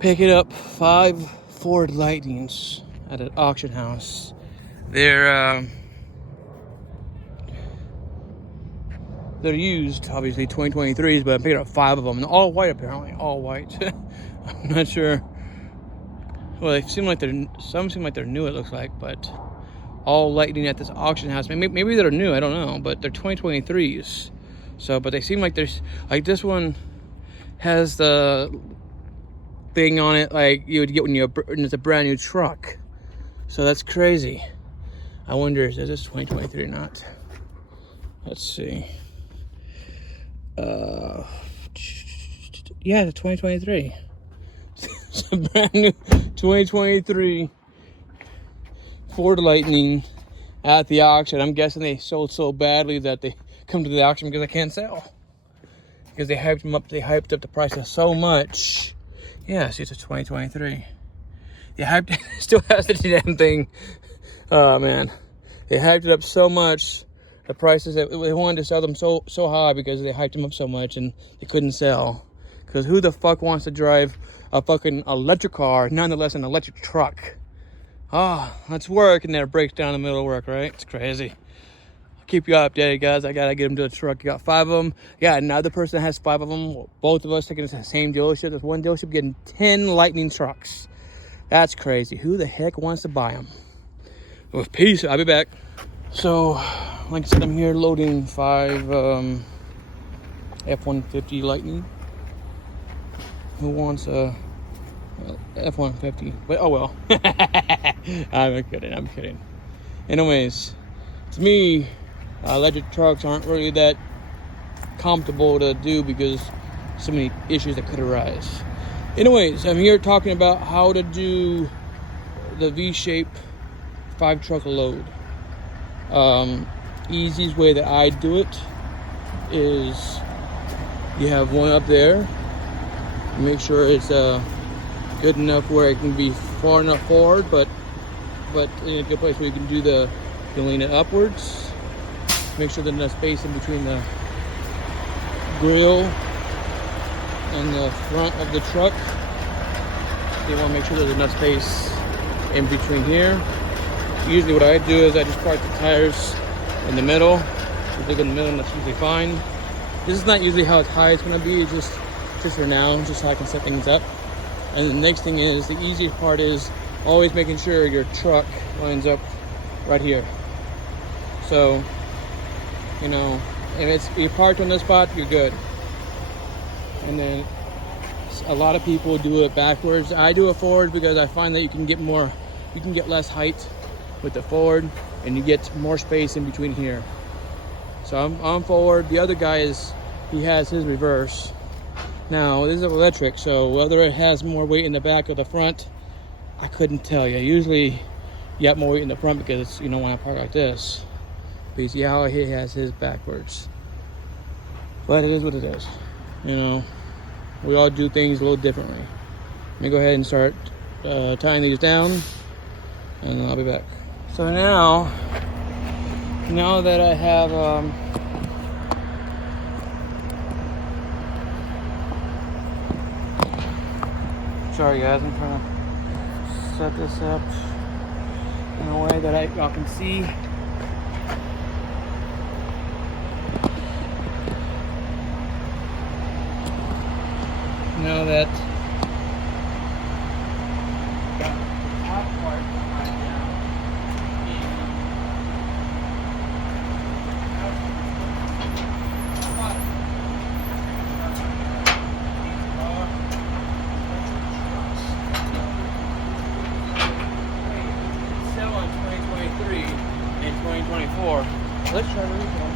Picking up 5 Ford Lightnings at an auction house. They're used, obviously 2023s, but I'm picking up 5 of them. And all white, apparently, all white. I'm not sure. Well, they seem like some seem like they're new, it looks like, but all Lightning at this auction house. Maybe they're new, I don't know, but they're 2023s. So, but they seem like there's, like this one has the thing on it like you would get when it's a brand new truck. So that's crazy. I wonder, is this 2023 or not? Let's see. Yeah, it's 2023. It's a brand new 2023 Ford Lightning at the auction. I'm guessing they sold so badly that they come to the auction because they can't sell. Because they hyped them up. They hyped up the prices so much. Yeah, see, it's a 2023. They hyped it. Still has the damn thing. Oh man, they hyped it up so much. The prices, they wanted to sell them so high because they hyped them up so much and they couldn't sell. Because who the fuck wants to drive a fucking electric car, nonetheless an electric truck? Ah, let's work, and then it breaks down in the middle of work, right? It's crazy. I'll keep you updated, guys. I gotta get them to the truck. You got 5 of them. Yeah, another person has 5 of them. Both of us taking it to the same dealership. There's one dealership getting 10 Lightning trucks. That's crazy. Who the heck wants to buy them? Well, peace. I'll be back. So, like I said, I'm here loading 5 F-150 Lightning. Who wants a F-150? But oh well. I'm kidding. Anyways, to me, electric trucks aren't really that comfortable to do because so many issues that could arise. Anyways, I'm here talking about how to do the V-shape 5 truck load. Easiest way that I do it is you have one up there. Make sure it's good enough where it can be far enough forward, but in a good place where you can do you can lean it upwards. Make sure there's enough space in between the grill and the front of the truck. So you want to make sure there's enough space in between here. Usually what I do is I just park the tires in the middle. If they go in the middle, that's usually fine. This is not usually how high it's going to be. It's just for now, just how I can set things up. And the next thing is, the easiest part is always making sure your truck lines up right here. So, you know, if you're parked on this spot, you're good. And then a lot of people do it backwards. I do it forward because I find that you can get less height with the forward, and you get more space in between here. So I'm forward. The other guy he has his reverse. Now this is electric, so whether it has more weight in the back or the front, I couldn't tell you. Usually you have more weight in the front because you don't want to park like this. But you see how he has his backwards. But it is what it is. You know, we all do things a little differently. Let me go ahead and start tying these down, and I'll be back. So now that I have sorry guys, I'm trying to set this up in a way that y'all can see. Now that got the top part tied down, sell on 2023 and 2024. Let's try to reach one.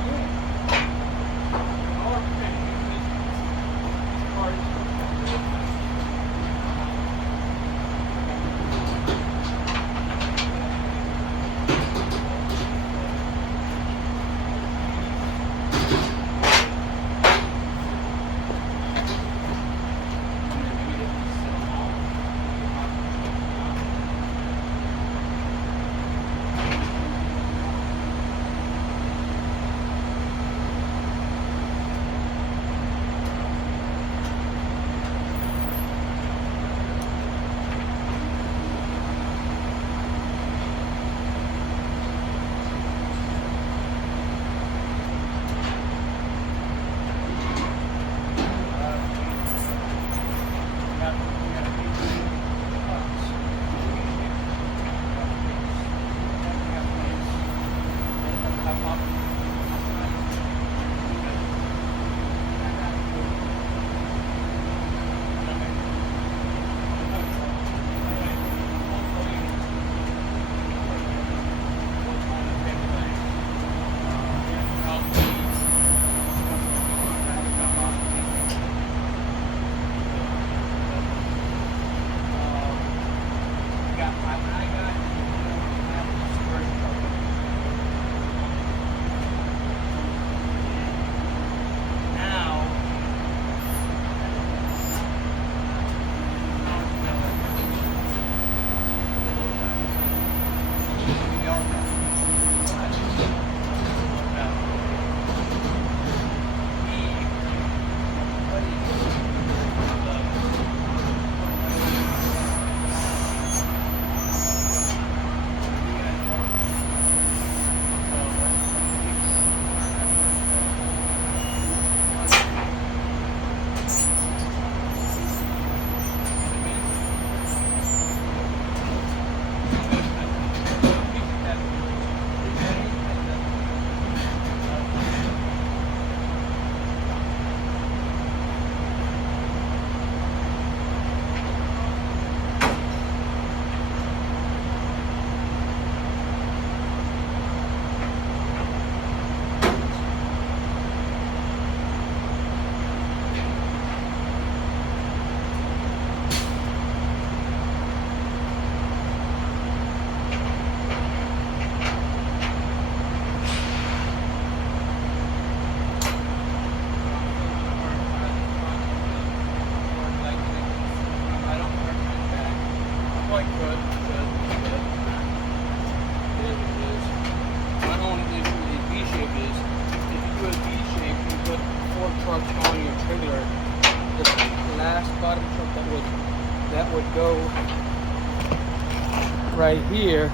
Right here,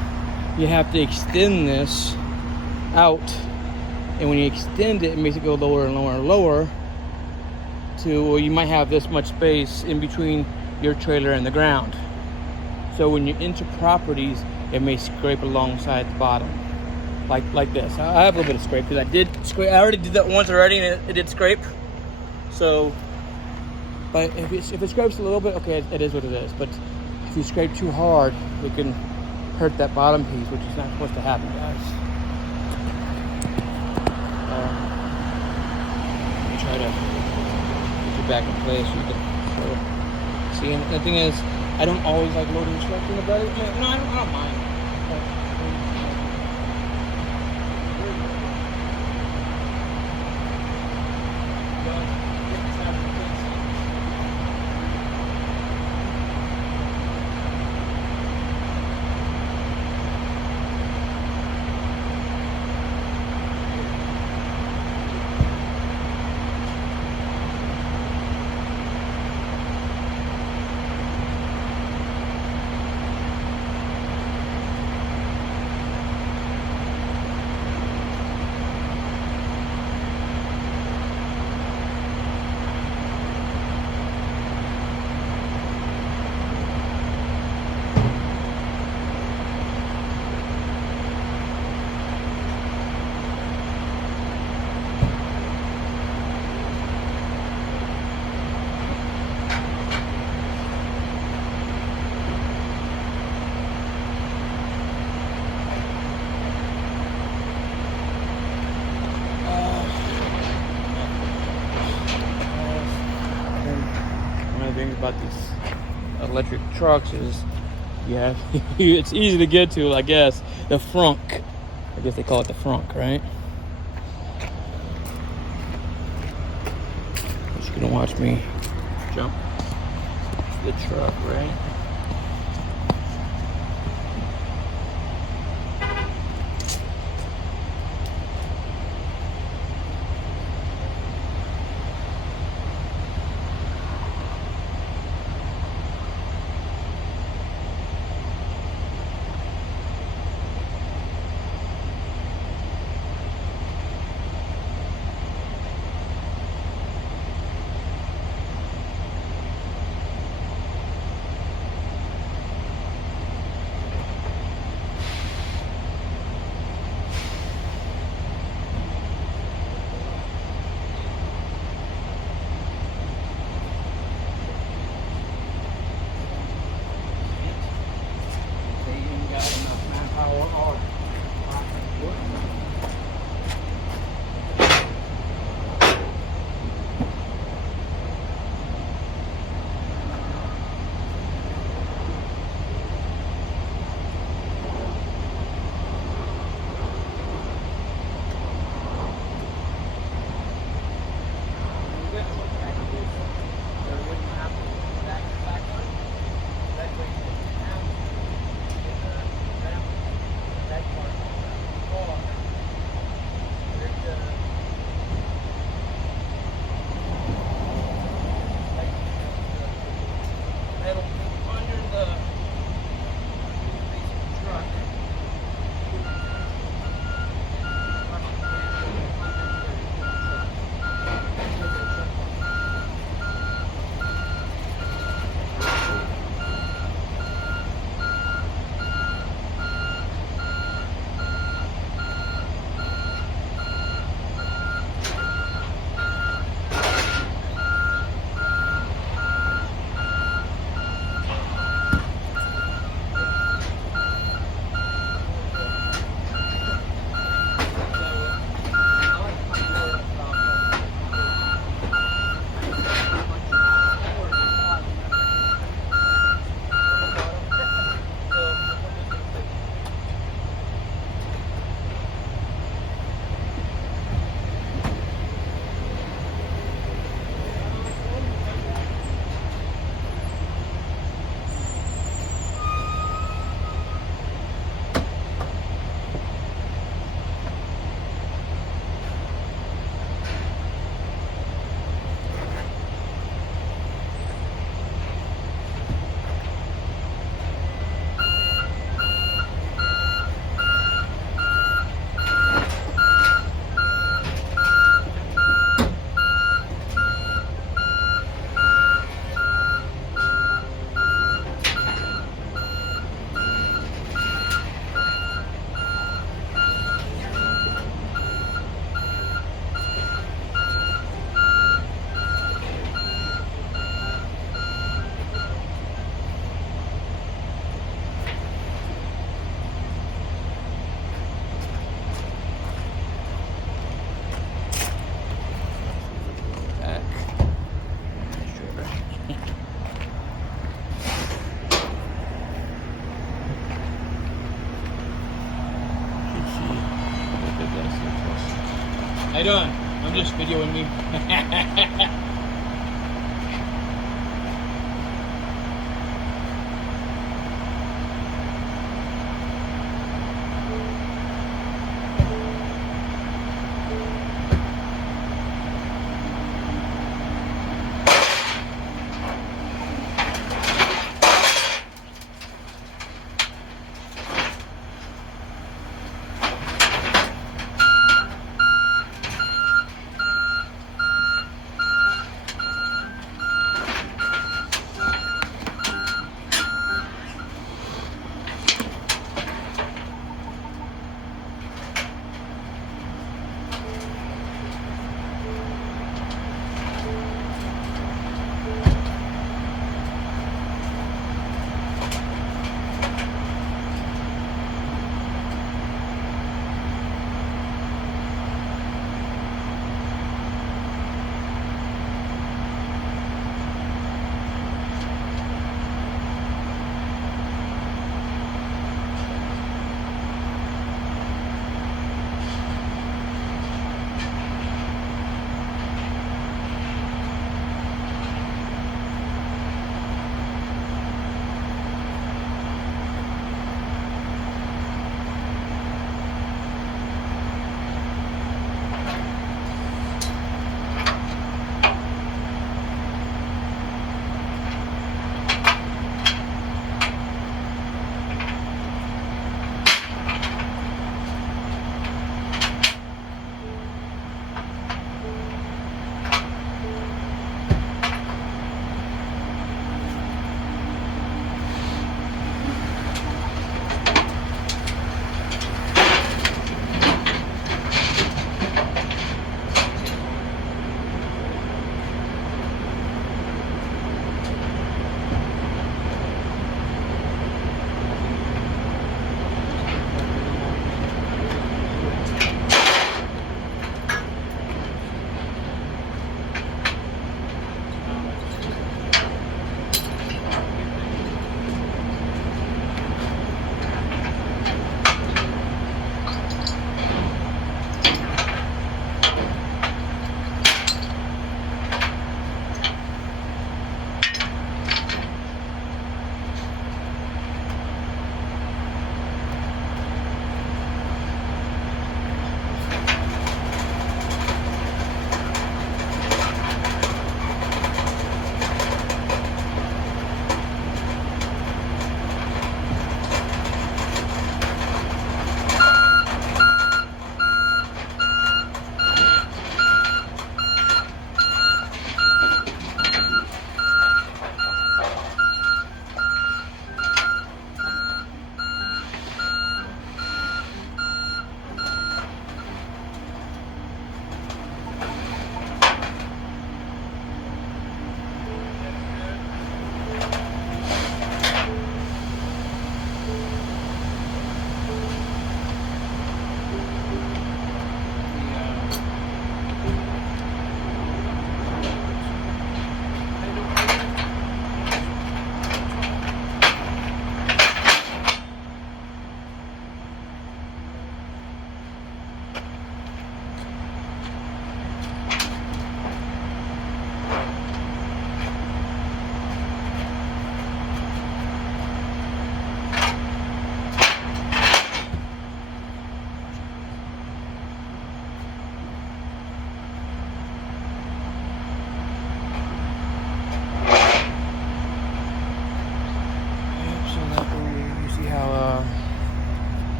you have to extend this out, and when you extend it, it makes it go lower and lower and lower to where you might have this much space in between your trailer and the ground. So when you enter properties, it may scrape alongside the bottom, like this. I have a little bit of scrape because I did scrape. I already did that once already, and it did scrape. So, but if it scrapes a little bit, okay, it is what it is. But if you scrape too hard, it can hurt that bottom piece, which is not supposed to happen, guys. Let me try to get you back in place so you can sort of see. And the thing is, I don't always like loading trucks in the belly. No, I don't mind. About these electric trucks is it's easy to get to, I guess. The frunk, I guess they call it the frunk, right? Just gonna watch me jump the truck, right? you doing? I'm just videoing me.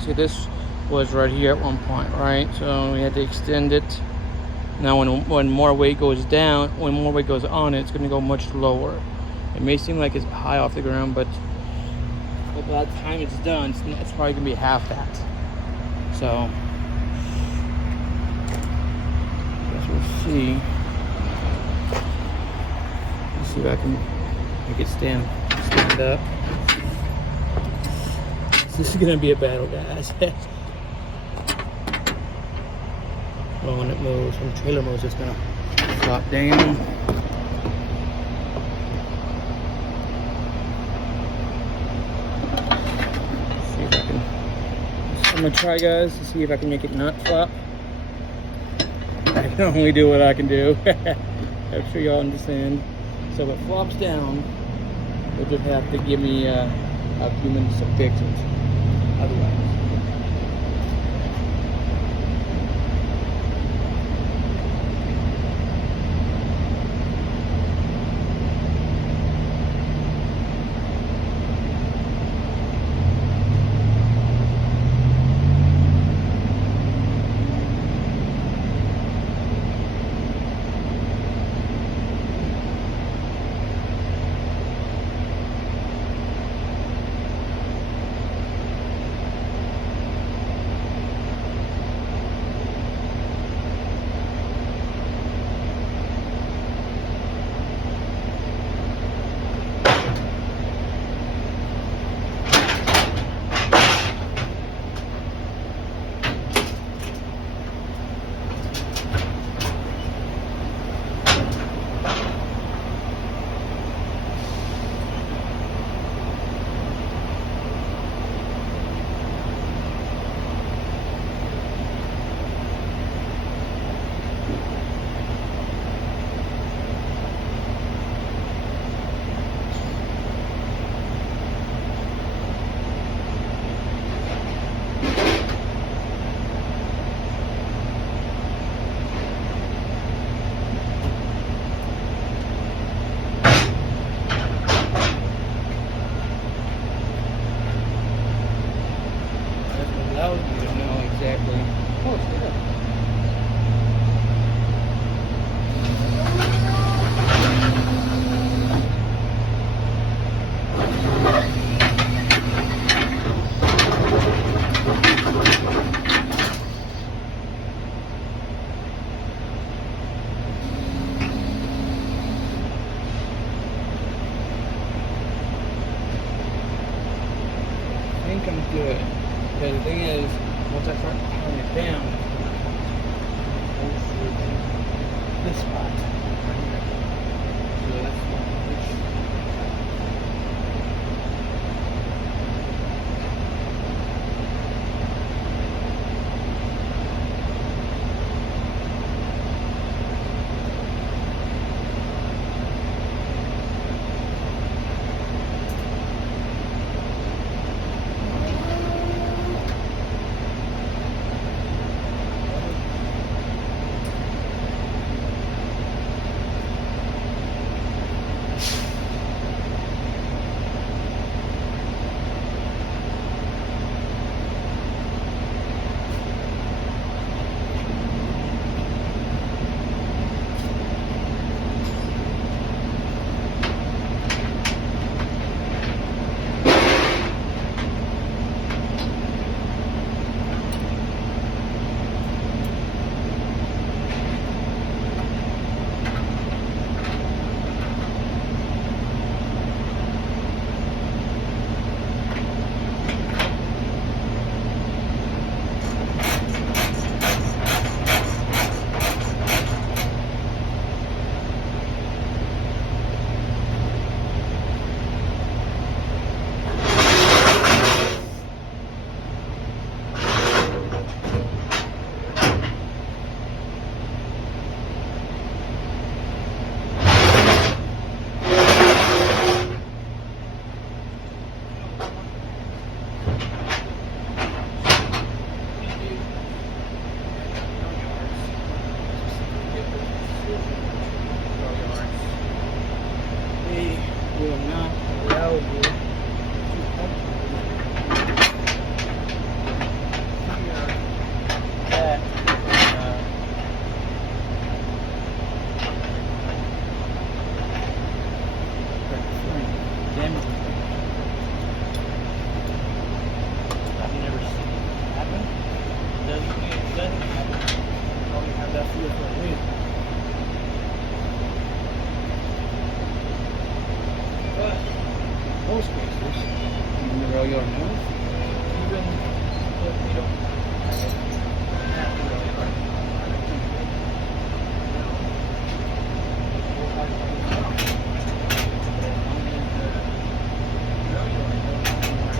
See, this was right here at one point, right? So we had to extend it. Now when more weight goes down, when more weight goes on it, it's going to go much lower. It may seem like it's high off the ground, but by the time it's done, it's probably going to be half that. So I guess we'll see. Let's see if I can make it stand up. This is gonna be a battle, guys. Well, when it moves, when the trailer moves, it's gonna drop down. See if I can. I'm gonna try, guys, to see if I can make it not flop. can only do what I can do. I'm sure y'all understand. So if it flops down, you'll just have to give me a few minutes to fix it. Otherwise. Allows you to know exactly. Oh, it's there. I think I'm good. Because the thing is, once I start pulling it down, this spot. So that's one. Will not allow you to that damage. I've never seen it happen. Doesn't mean it doesn't happen. You only have that feel for a reason. But most cases, in the rail yard move, even if we don't have the rail yard, we'll have to come. But as long as the rail yard doesn't work,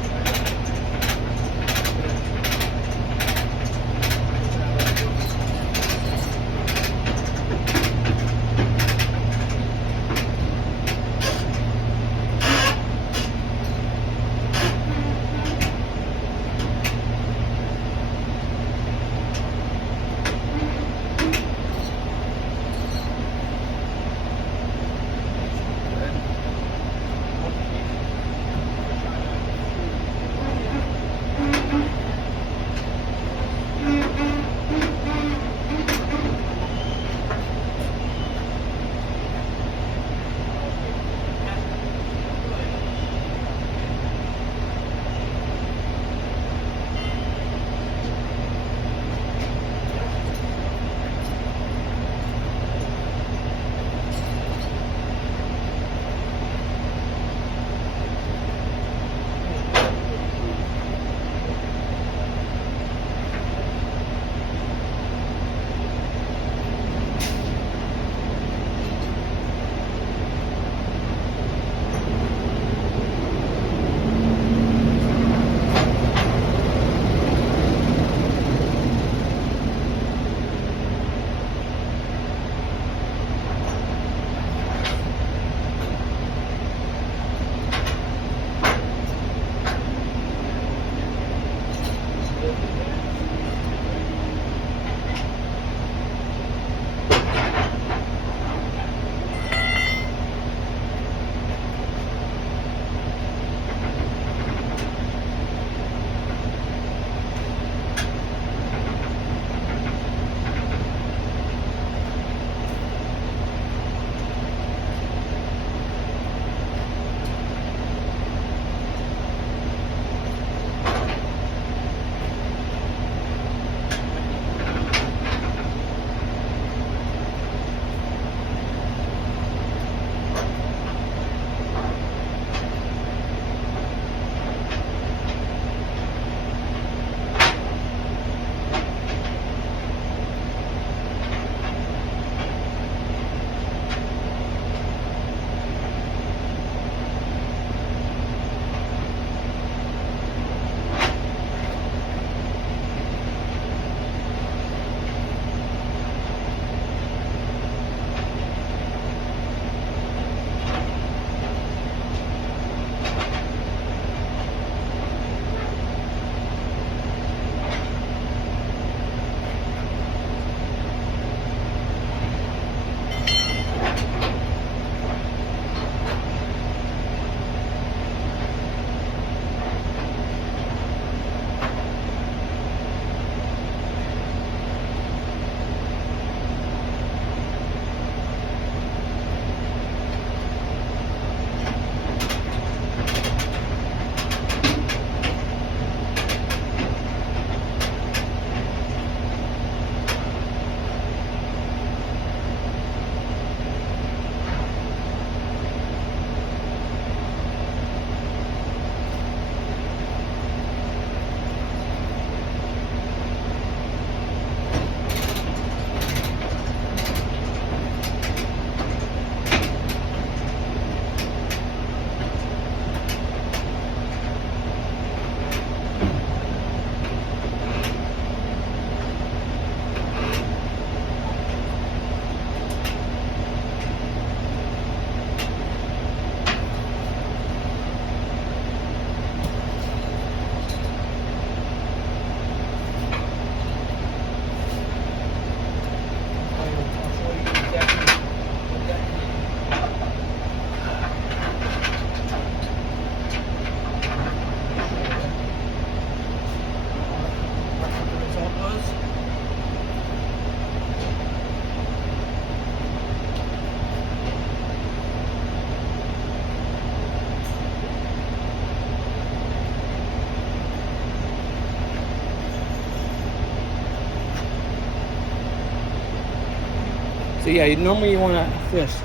So yeah, normally you want to fist.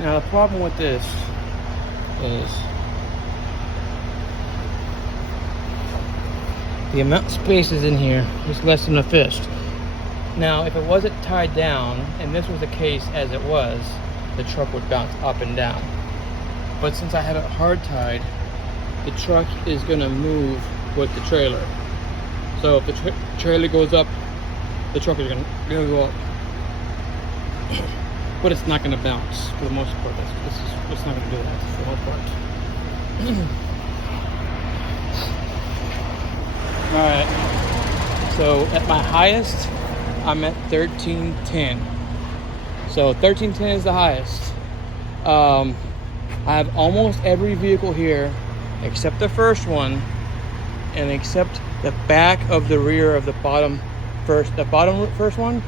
Now the problem with this is the amount of space is in here is less than a fist. Now, if it wasn't tied down, and this was the case as it was, the truck would bounce up and down. But since I have it hard tied, the truck is gonna move with the trailer. So if the trailer goes up, the truck is gonna go up. But it's not gonna bounce for the most part. It's not gonna do that for the most part. All right. So at my highest, I'm at 1310. So 1310 is the highest. I have almost every vehicle here except the first one, and except the back of the rear of the first one.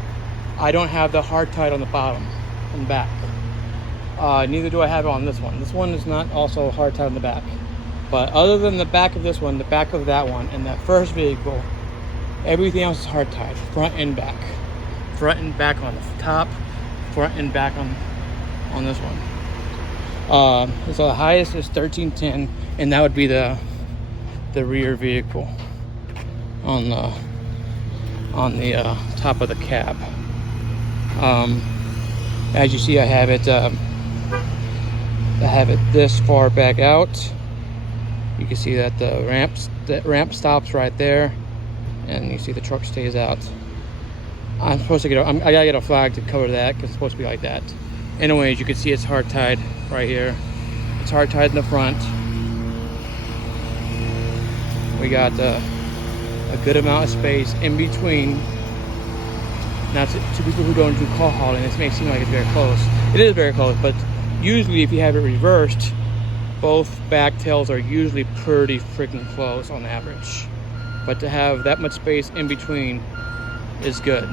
I don't have the hard tied on the bottom and back. Neither do I have it on this one. This one is not also hard tied on the back. But other than the back of this one, the back of that one, and that first vehicle, everything else is hard tied, front and back. Front and back on the top, front and back on this one. So the highest is 1310, and that would be the rear vehicle on the top of the cab. As you see, I have it this far back out. You can see that the ramp stops right there, and you see the truck stays out. I'm supposed to I gotta get a flag to cover that because it's supposed to be like that. Anyways, you can see it's hard tied right here. It's hard tied in the front. We got a good amount of space in between. Now, to people who don't do call hauling, this may seem like it's very close. It is very close, but usually if you have it reversed, both back tails are usually pretty freaking close on average. But to have that much space in between is good.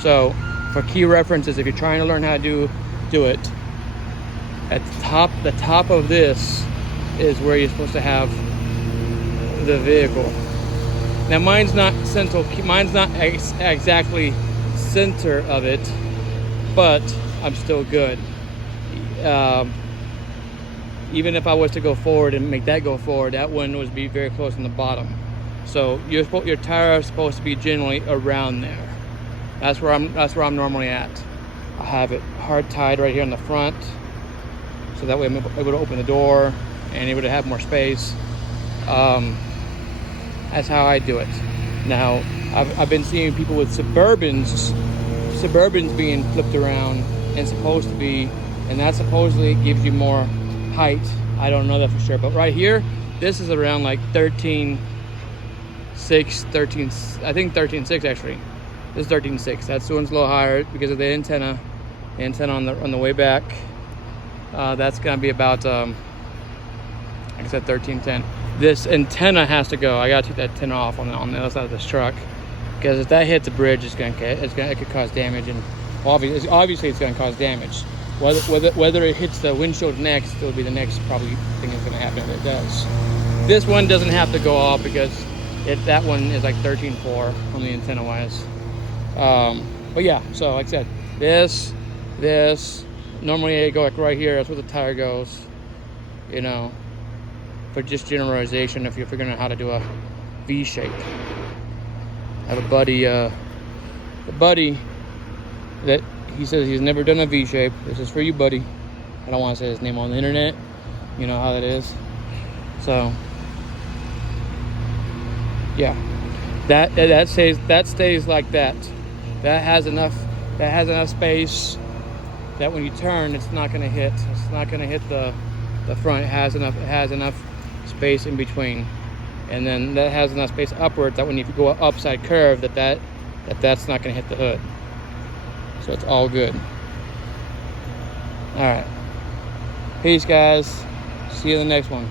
So for key references, if you're trying to learn how to do it, at the top of this is where you're supposed to have the vehicle. Now mine's not central, mine's not exactly center of it, but I'm still good. Even if I was to go forward and make that go forward, that one would be very close on the bottom. So your tire is supposed to be generally around there. That's where I'm normally at. I have it hard tied right here in the front, so that way I'm able to open the door and able to have more space. That's how I do it. Now, I've been seeing people with Suburbans being flipped around and supposed to be, and that supposedly gives you more height. I don't know that for sure, but right here, this is around like 13.6, I think 13.6 actually. This is 13.6. That's the one's a little higher because of the antenna. The antenna on the way back. That's gonna be about like I said, 13.10. This antenna has to go. I gotta take that antenna off on the other side of this truck, because if that hits the bridge, it could cause damage, and obviously it's gonna cause damage. Whether it hits the windshield next, it'll be the next probably thing that's gonna happen if it does. This one doesn't have to go off because that one is like 13.4 on the antenna wise. But yeah, so like I said, this normally I go like right here. That's where the tire goes, you know, for just generalization. If you're figuring out how to do a V shape, I have a buddy that he says he's never done a V shape. This is for you, buddy. I don't want to say his name on the internet. You know how that is. So yeah, that stays like that. That has enough space that when you turn, it's not gonna hit the front. It has enough space in between, and then that has enough space upward that when you go upside curve, that's not gonna hit the hood. So it's all good. All right, peace, guys. See you in the next one.